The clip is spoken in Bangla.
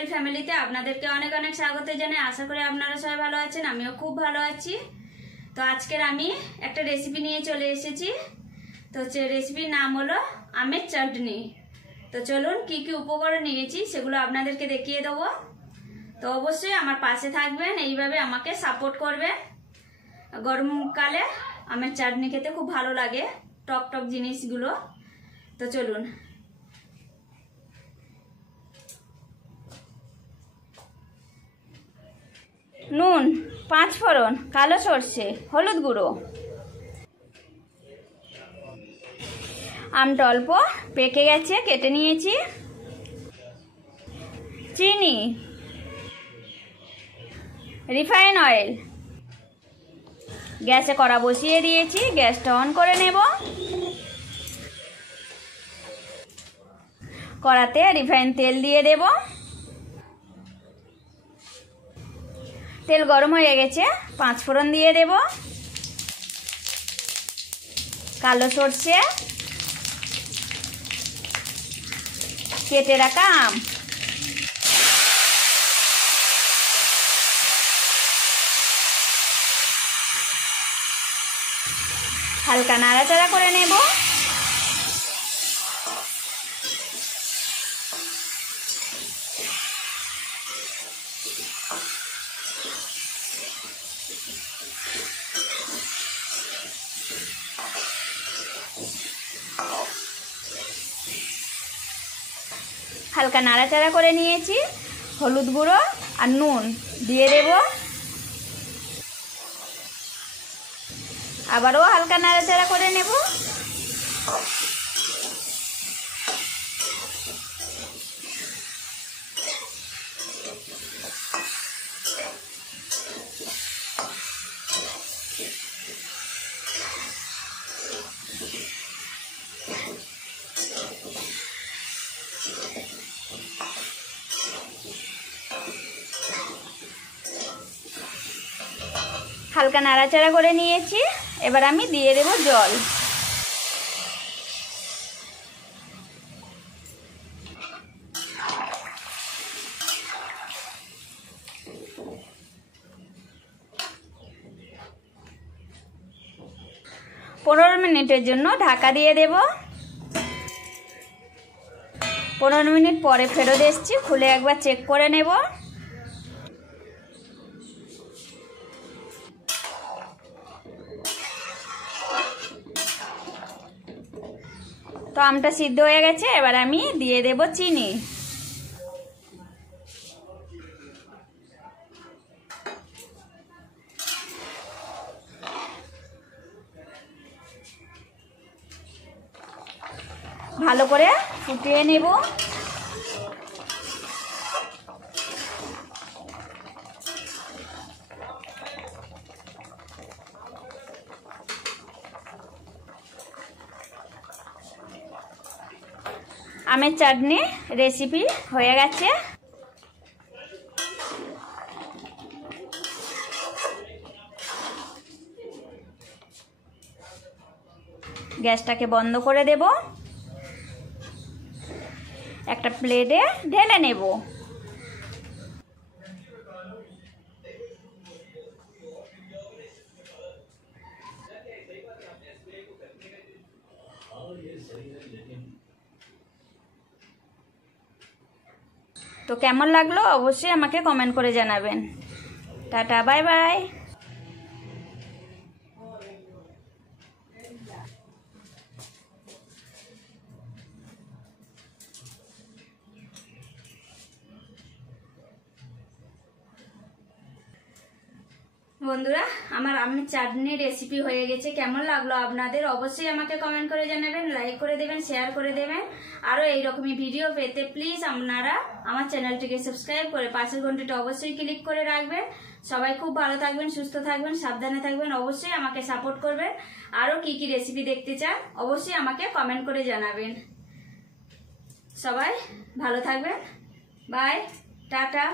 লাইফস্টাইল ফ্যামিলিতে আপনাদেরকে অনেক অনেক স্বাগত জানাই। আশা করি আপনারা সবাই ভালো আছেন, আমিও খুব ভালো আছি। তো আজকের আমি একটা রেসিপি নিয়ে চলে এসেছি। তো রেসিপির নাম হলো আমের চাটনি। তো চলুন কি কি উপকরণ নিয়েছি সেগুলো আপনাদেরকে দেখিয়ে দেবো। তো অবশ্যই আমার পাশে থাকবেন, এইভাবে আমাকে সাপোর্ট করবেন। গরমকালে আমের চাটনি খেতে খুব ভালো লাগে, টক টক জিনিসগুলো। তো চলুন। নুন, 5 ফোড়ন, কালো সর্ষে, হলুদ গুঁড়ো। আমটা অল্প পেকে গেছে, কেটে নিয়েছি। চিনি, রিফাইন অয়েল। গ্যাসে কড়া বসিয়ে দিয়েছি, গ্যাসটা অন করে নেব। কড়াতে রিফাইন তেল দিয়ে দেব। তেল গরম হয়ে গেছে, 5 ফোড়ন দিয়ে দেব। কালো সর্ষে, কেটে রাখা আম, হালকা নাড়াচাড়া করে নেব। হালকা নাড়াচাড়া করে নিয়েছি। হলুদ গুঁড়ো আর নুন দিয়ে দেব। আবারও হালকা নাড়াচাড়া করে নেব। হালকা নাড়াচাড়া করে নিয়েছি, এবার আমি দিয়ে দেব জল। পনেরো মিনিটের জন্য ঢাকা দিয়ে দেব। 15 মিনিট পরে ফেরত এসেছি, খুলে একবার চেক করে নেব। তো আমটা সিদ্ধ হয়ে গেছে, এবার আমি দিয়ে দেব চিনি। ভালো করে ফুটিয়ে নেব। আমের চাটনি রেসিপি হয়ে গেছে। গ্যাসটাকে বন্ধ করে দেব। একটা প্লেটে ঢেলে নেব। তো কেমন লাগলো অবশ্যই আমাকে কমেন্ট করে জানাবেন। Tata, bye bye. বন্ধুরা, আমার আমের চাটনি রেসিপি হয়ে গেছে। কেমন লাগলো আপনাদের অবশ্যই আমাকে কমেন্ট করে জানাবেন, লাইক করে দেবেন, শেয়ার করে দেবেন। আরও এইরকমই ভিডিও পেতে প্লিজ আপনারা আমার চ্যানেলটিকে সাবস্ক্রাইব করে পাশের ঘন্টিটা অবশ্যই ক্লিক করে রাখবেন। সবাই খুব ভালো থাকবেন, সুস্থ থাকবেন, সাবধানে থাকবেন। অবশ্যই আমাকে সাপোর্ট করবেন। আরও কি কি রেসিপি দেখতে চান অবশ্যই আমাকে কমেন্ট করে জানাবেন। সবাই ভালো থাকবেন। Bye, tata.